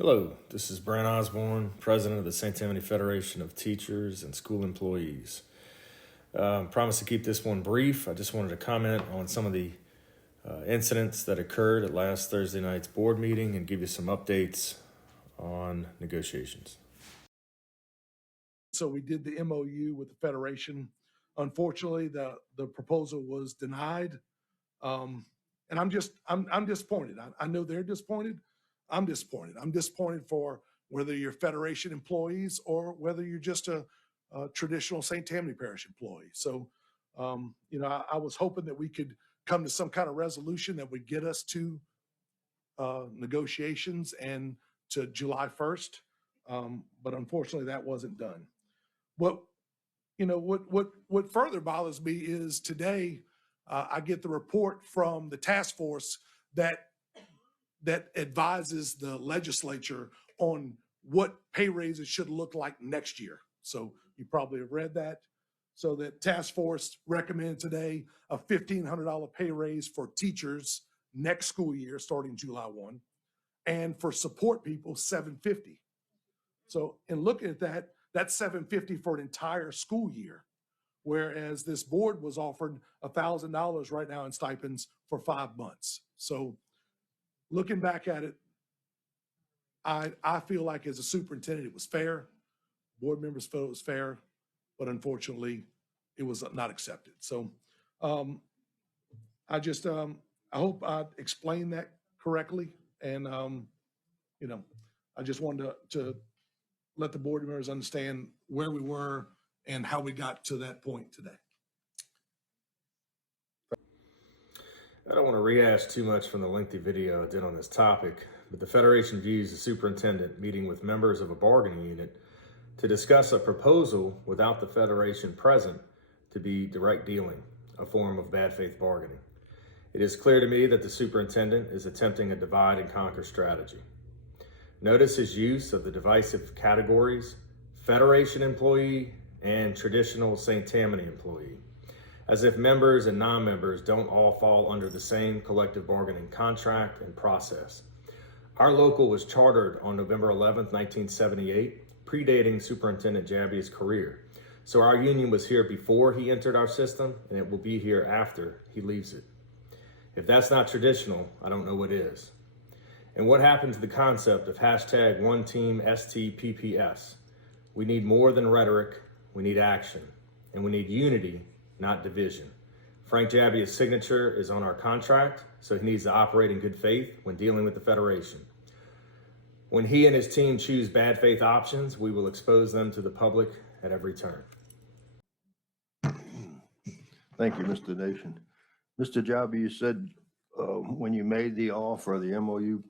Hello, this is Brent Osborne, President of the St. Tammany Federation of Teachers and School Employees. Promise to keep this one brief. I just wanted to comment on some of the incidents that occurred at last Thursday night's board meeting and give you some updates on negotiations. So we did the MOU with the Federation. Unfortunately, the proposal was denied. And I'm disappointed. I know they're disappointed. I'm disappointed. I'm disappointed for whether you're Federation employees or whether you're just a traditional St. Tammany Parish employee. So, I was hoping that we could come to some kind of resolution that would get us to negotiations and to July 1st. But unfortunately, that wasn't done. What further bothers me is today I get the report from the task force that advises the legislature on what pay raises should look like next year. So you probably have read that. So that task force recommended today a $1,500 pay raise for teachers next school year starting July 1, and for support people $750. So in looking at that, that's $750 for an entire school year, whereas this board was offered $1,000 right now in stipends for 5 months. So looking back at it, I feel like as a superintendent, it was fair. Board members felt it was fair, but unfortunately, it was not accepted. So I hope I explained that correctly. And, I just wanted to let the board members understand where we were and how we got to that point today. I don't want to rehash too much from the lengthy video I did on this topic, but the Federation views the superintendent meeting with members of a bargaining unit to discuss a proposal without the Federation present to be direct dealing, a form of bad faith bargaining. It is clear to me that the superintendent is attempting a divide and conquer strategy. Notice his use of the divisive categories, Federation employee and traditional St. Tammany employee, as if members and non-members don't all fall under the same collective bargaining contract and process. Our local was chartered on November 11th, 1978, predating Superintendent Jabby's career. So our union was here before he entered our system, and it will be here after he leaves it. If that's not traditional, I don't know what is. And what happened to the concept of hashtag one team STPPS? We need more than rhetoric, we need action, and we need unity, not division. Frank Jabby's signature is on our contract, so he needs to operate in good faith when dealing with the Federation. When he and his team choose bad faith options, we will expose them to the public at every turn. Thank you, Mr. Nation. Mr. Jabby, you said when you made the offer, the MOU,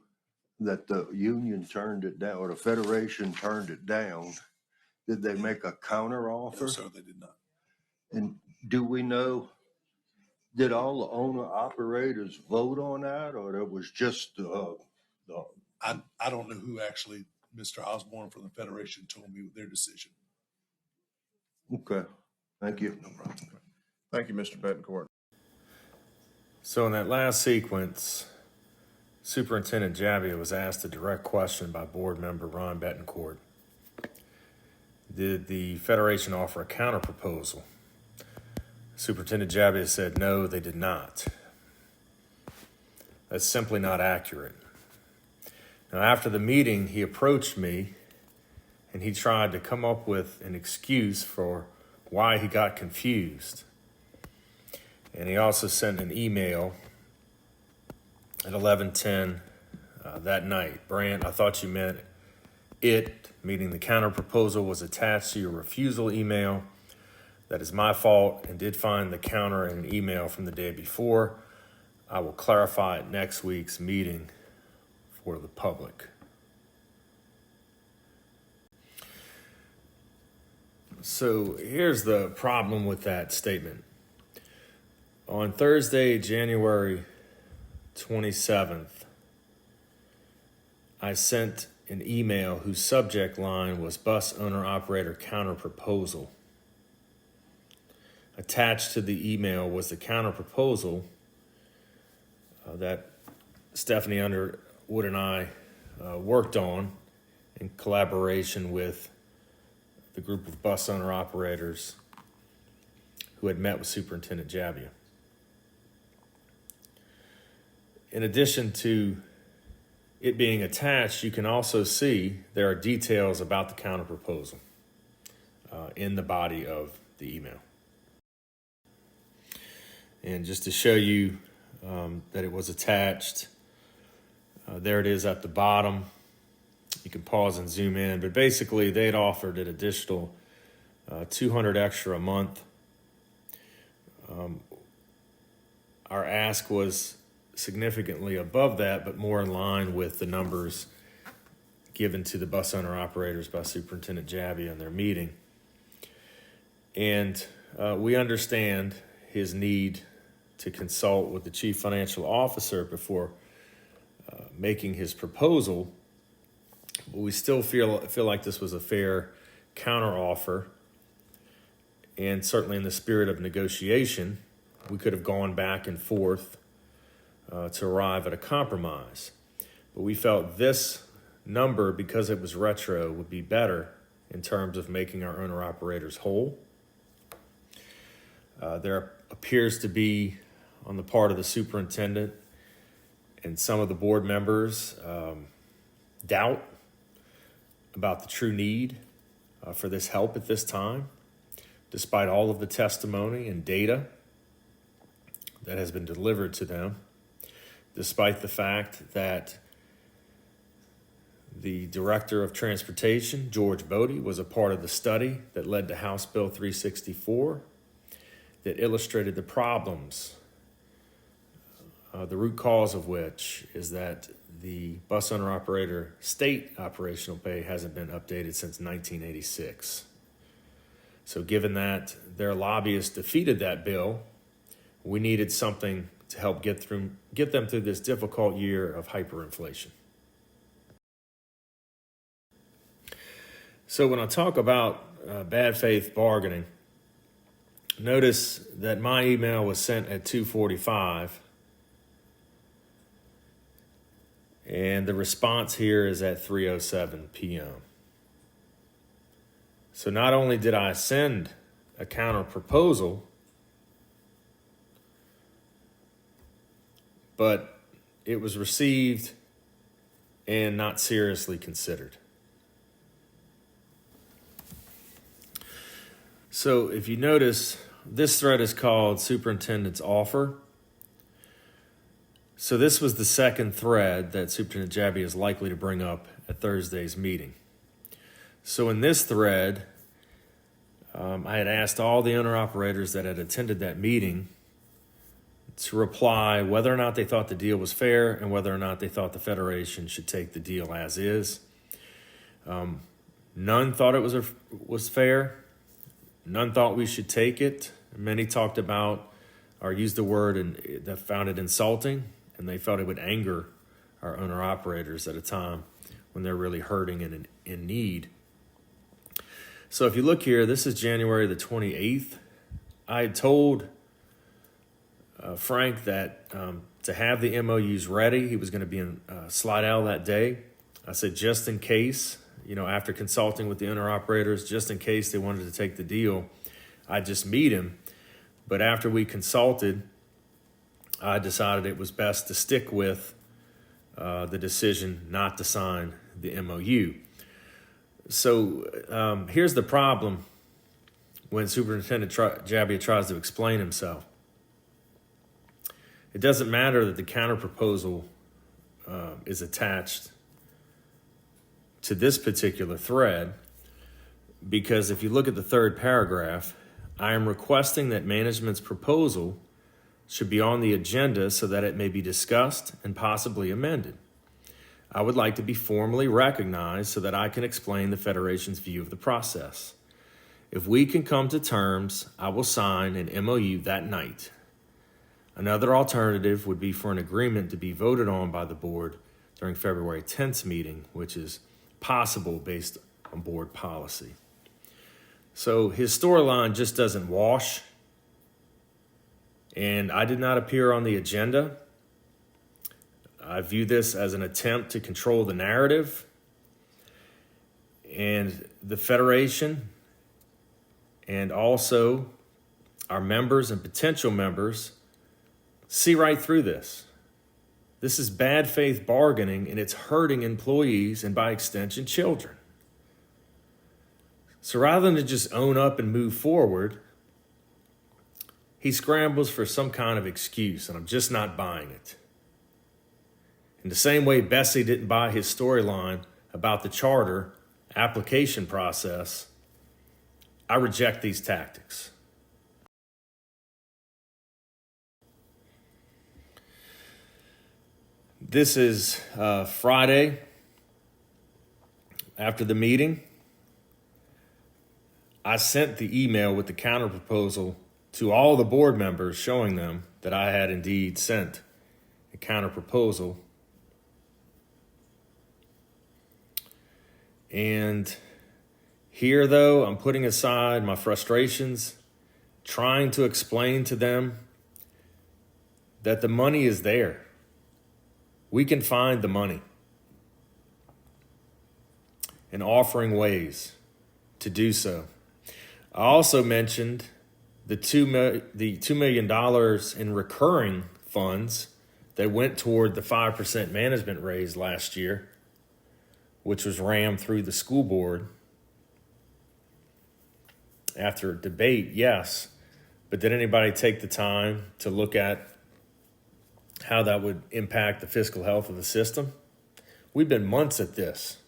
that the union turned it down, or the Federation turned it down. Did they make a counter offer? No, sir, they did not. And do we know, did all the owner operators vote on that, or there was just I don't know who actually, Mr. Osborne from the Federation told me their decision. Okay, thank you. No problem. Thank you, Mr. Betancourt. So in that last sequence, Superintendent Jabby was asked a direct question by board member Ron Betancourt. Did the Federation offer a counter proposal? Superintendent Jabby said no, they did not. That's simply not accurate. Now, after the meeting, he approached me and he tried to come up with an excuse for why he got confused. And he also sent an email at 11:10 that night. Brant, I thought you meant it, meaning the counter proposal was attached to your refusal email. That is my fault, and did find the counter in an email from the day before. I will clarify at next week's meeting for the public. So here's the problem with that statement. On Thursday, January 27th, I sent an email whose subject line was Bus Owner Operator Counter Proposal. Attached to the email was the counter proposal that Stephanie Underwood and I worked on in collaboration with the group of bus owner operators who had met with Superintendent Jabbia. In addition to it being attached, you can also see there are details about the counterproposal in the body of the email. And just to show you that it was attached, there it is at the bottom. You can pause and zoom in, but basically they had offered an additional $200 extra a month. Our ask was significantly above that, but more in line with the numbers given to the bus owner operators by Superintendent Jabbia in their meeting. And we understand his need to consult with the chief financial officer before making his proposal, but we still feel like this was a fair counteroffer. And certainly in the spirit of negotiation, we could have gone back and forth to arrive at a compromise. But we felt this number, because it was retro, would be better in terms of making our owner-operators whole. There appears to be, on the part of the superintendent and some of the board members, doubt about the true need for this help at this time, despite all of the testimony and data that has been delivered to them, despite the fact that the Director of Transportation, George Bodie, was a part of the study that led to House Bill 364 that illustrated the problems, the root cause of which is that the bus owner operator state operational pay hasn't been updated since 1986. So given that their lobbyists defeated that bill, we needed something to help get them through this difficult year of hyperinflation. So when I talk about bad faith bargaining, notice that my email was sent at 2:45, and the response here is at 3:07 p.m. So not only did I send a counter proposal, but it was received and not seriously considered. So if you notice, this thread is called Superintendent's Offer. So this was the second thread that Superintendent Jabbia is likely to bring up at Thursday's meeting. So in this thread, I had asked all the owner-operators that had attended that meeting to reply whether or not they thought the deal was fair and whether or not they thought the Federation should take the deal as is. None thought it was fair. None thought we should take it. Many talked about or used the word that found it insulting, and they felt it would anger our owner-operators at a time when they're really hurting and in need. So if you look here, this is January the 28th. I had told Frank that to have the MOUs ready, he was going to be in Slidell that day. I said, just in case, after consulting with the owner-operators, just in case they wanted to take the deal, I'd just meet him. But after we consulted, I decided it was best to stick with the decision not to sign the MOU. So here's the problem when Superintendent Jabbia tries to explain himself. It doesn't matter that the counterproposal is attached to this particular thread, because if you look at the third paragraph, I am requesting that management's proposal should be on the agenda so that it may be discussed and possibly amended. I would like to be formally recognized so that I can explain the Federation's view of the process. If we can come to terms, I will sign an MOU that night. Another alternative would be for an agreement to be voted on by the board during February 10th meeting, which is possible based on board policy. So his storyline just doesn't wash, and I did not appear on the agenda. I view this as an attempt to control the narrative, and the Federation and also our members and potential members see right through this. This is bad faith bargaining, and it's hurting employees and by extension children. So rather than just own up and move forward, he scrambles for some kind of excuse, and I'm just not buying it. In the same way Bessie didn't buy his storyline about the charter application process, I reject these tactics. This is Friday after the meeting. I sent the email with the counterproposal to all the board members showing them that I had indeed sent a counterproposal. And here, though, I'm putting aside my frustrations, trying to explain to them that the money is there. We can find the money, and offering ways to do so. I also mentioned the $2 million in recurring funds that went toward the 5% management raise last year, which was rammed through the school board after a debate, yes. But did anybody take the time to look at how that would impact the fiscal health of the system? We've been months at this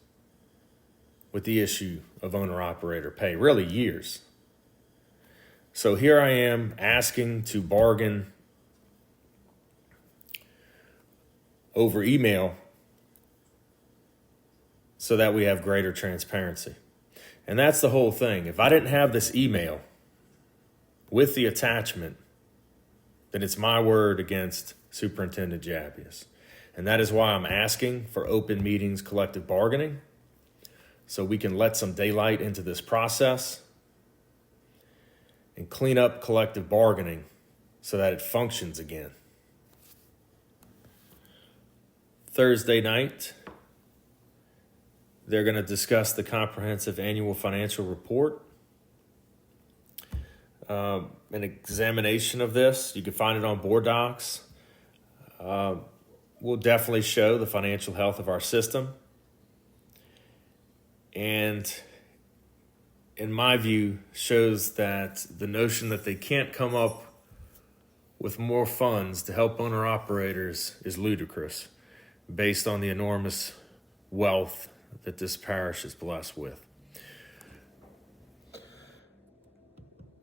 with the issue of owner-operator pay, really years. So here I am asking to bargain over email so that we have greater transparency. And that's the whole thing. If I didn't have this email with the attachment, then it's my word against Superintendent Jabius. And that is why I'm asking for open meetings, collective bargaining, so we can let some daylight into this process and clean up collective bargaining so that it functions again. Thursday night, they're going to discuss the comprehensive annual financial report. An examination of this, you can find it on board docs, will definitely show the financial health of our system. And in my view, shows that the notion that they can't come up with more funds to help owner operators is ludicrous based on the enormous wealth that this parish is blessed with.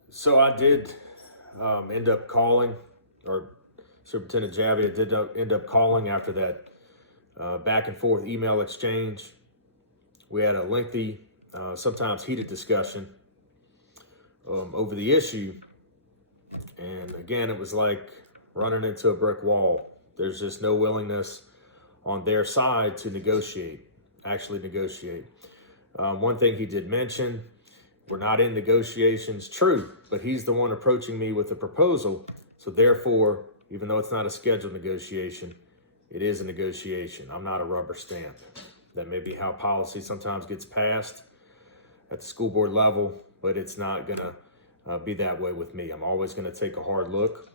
So I did end up calling, or Superintendent Javier did end up calling after that back and forth email exchange. We had a lengthy, sometimes heated discussion over the issue. And again, it was like running into a brick wall. There's just no willingness on their side to actually negotiate. One thing he did mention, we're not in negotiations, true, but he's the one approaching me with a proposal. So therefore, even though it's not a scheduled negotiation, it is a negotiation. I'm not a rubber stamp. That may be how policy sometimes gets passed at the school board level, but it's not gonna be that way with me. I'm always gonna take a hard look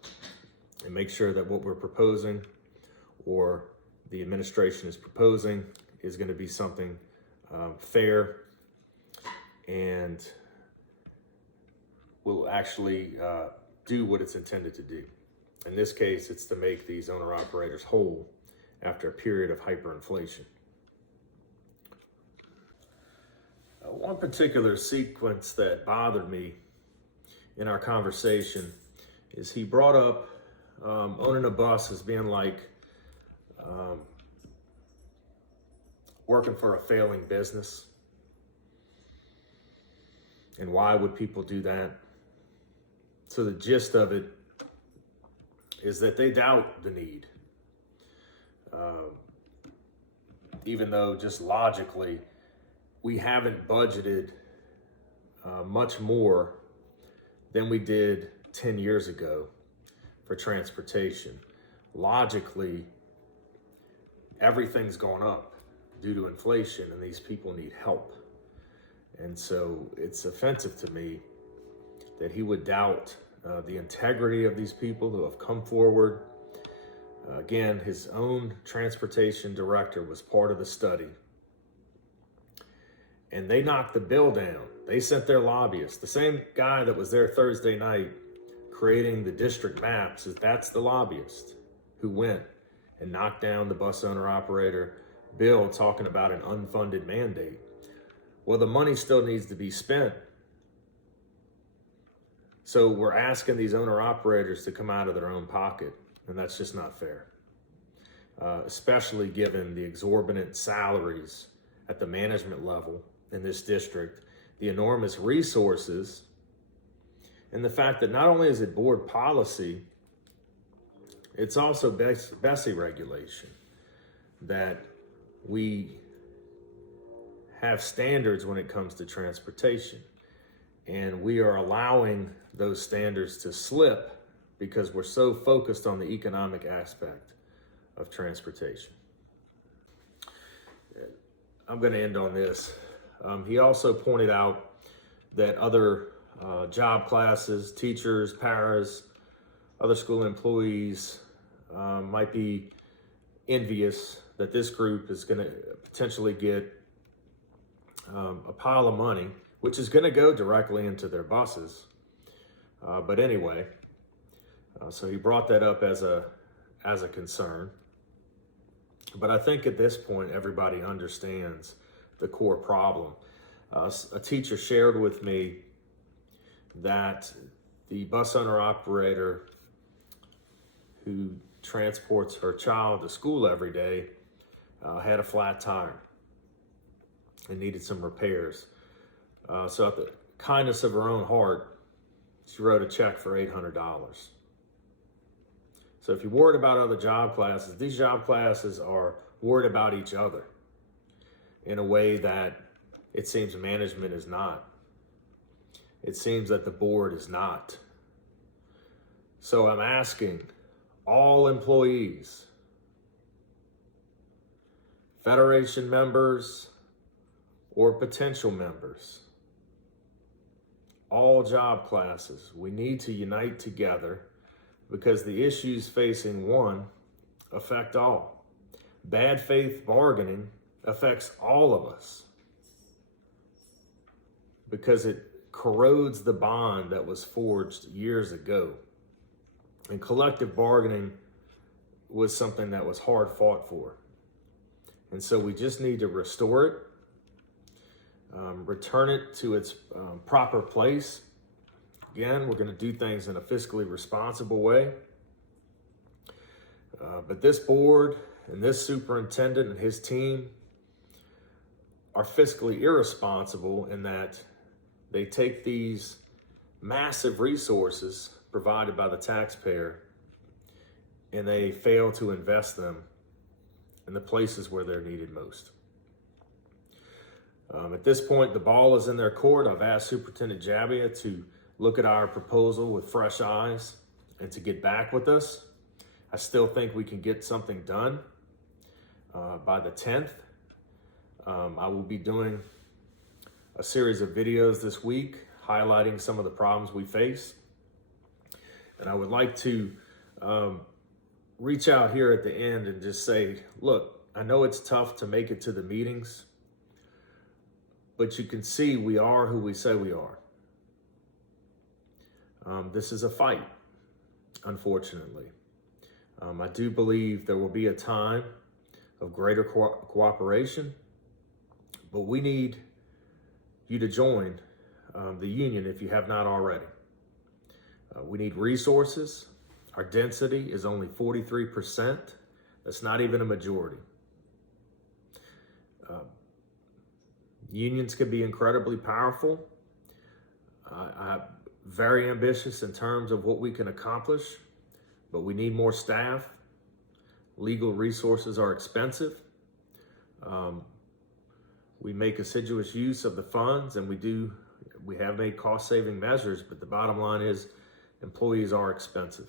and make sure that what we're proposing or the administration is proposing is gonna be something fair and will actually do what it's intended to do. In this case, it's to make these owner-operators whole after a period of hyperinflation. One particular sequence that bothered me in our conversation is he brought up owning a bus as being like working for a failing business. And why would people do that? So the gist of it is that they doubt the need. Even though just logically, we haven't budgeted much more than we did 10 years ago for transportation. Logically, everything's gone up due to inflation and these people need help. And so it's offensive to me that he would doubt the integrity of these people who have come forward. Again, his own transportation director was part of the study. And they knocked the bill down. They sent their lobbyists. The same guy that was there Thursday night creating the district maps, that's the lobbyist who went and knocked down the bus owner operator bill talking about an unfunded mandate. Well, the money still needs to be spent. So we're asking these owner operators to come out of their own pocket, and that's just not fair. Especially given the exorbitant salaries at the management level in this district, the enormous resources, and the fact that not only is it board policy, it's also BESI regulation, that we have standards when it comes to transportation. And we are allowing those standards to slip because we're so focused on the economic aspect of transportation. I'm going to end on this. He also pointed out that other job classes, teachers, paras, other school employees might be envious that this group is going to potentially get a pile of money, which is going to go directly into their buses. But anyway, so he brought that up as a concern. But I think at this point, everybody understands the core problem. A teacher shared with me that the bus owner operator who transports her child to school every day had a flat tire and needed some repairs. So at the kindness of her own heart, she wrote a check for $800. So if you're worried about other job classes, these job classes are worried about each other in a way that it seems management is not. It seems that the board is not. So I'm asking all employees, Federation members or potential members, all job classes, we need to unite together because the issues facing one affect all. Bad faith bargaining affects all of us because it corrodes the bond that was forged years ago. And collective bargaining was something that was hard fought for. And so we just need to restore it, return it to its proper place. Again, we're going to do things in a fiscally responsible way. But this board and this superintendent and his team are fiscally irresponsible in that they take these massive resources provided by the taxpayer and they fail to invest them in the places where they're needed most. At this point, the ball is in their court. I've asked Superintendent Jabbia to look at our proposal with fresh eyes and to get back with us. I still think we can get something done by the 10th. I will be doing a series of videos this week highlighting some of the problems we face. And I would like to reach out here at the end and just say, look, I know it's tough to make it to the meetings, but you can see we are who we say we are. This is a fight, unfortunately. I do believe there will be a time of greater cooperation, but we need you to join the union if you have not already. We need resources. Our density is only 43%. That's not even a majority. Unions can be incredibly powerful. I'm very ambitious in terms of what we can accomplish, but we need more staff. Legal resources are expensive. We make assiduous use of the funds, and we have made cost-saving measures, but the bottom line is employees are expensive.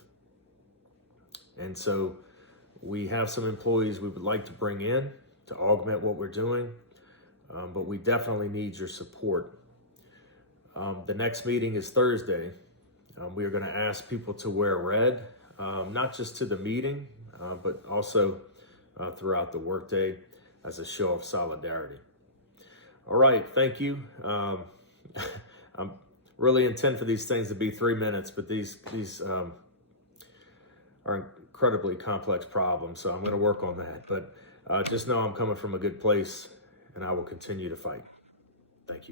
And so We have some employees we would like to bring in to augment what we're doing, but we definitely need your support. The next meeting is Thursday. We are going to ask people to wear red, not just to the meeting, but also throughout the workday as a show of solidarity. All right, thank you. I'm really intend for these things to be 3 minutes, but these are incredibly complex problems, so I'm going to work on that. But just know I'm coming from a good place, and I will continue to fight. Thank you.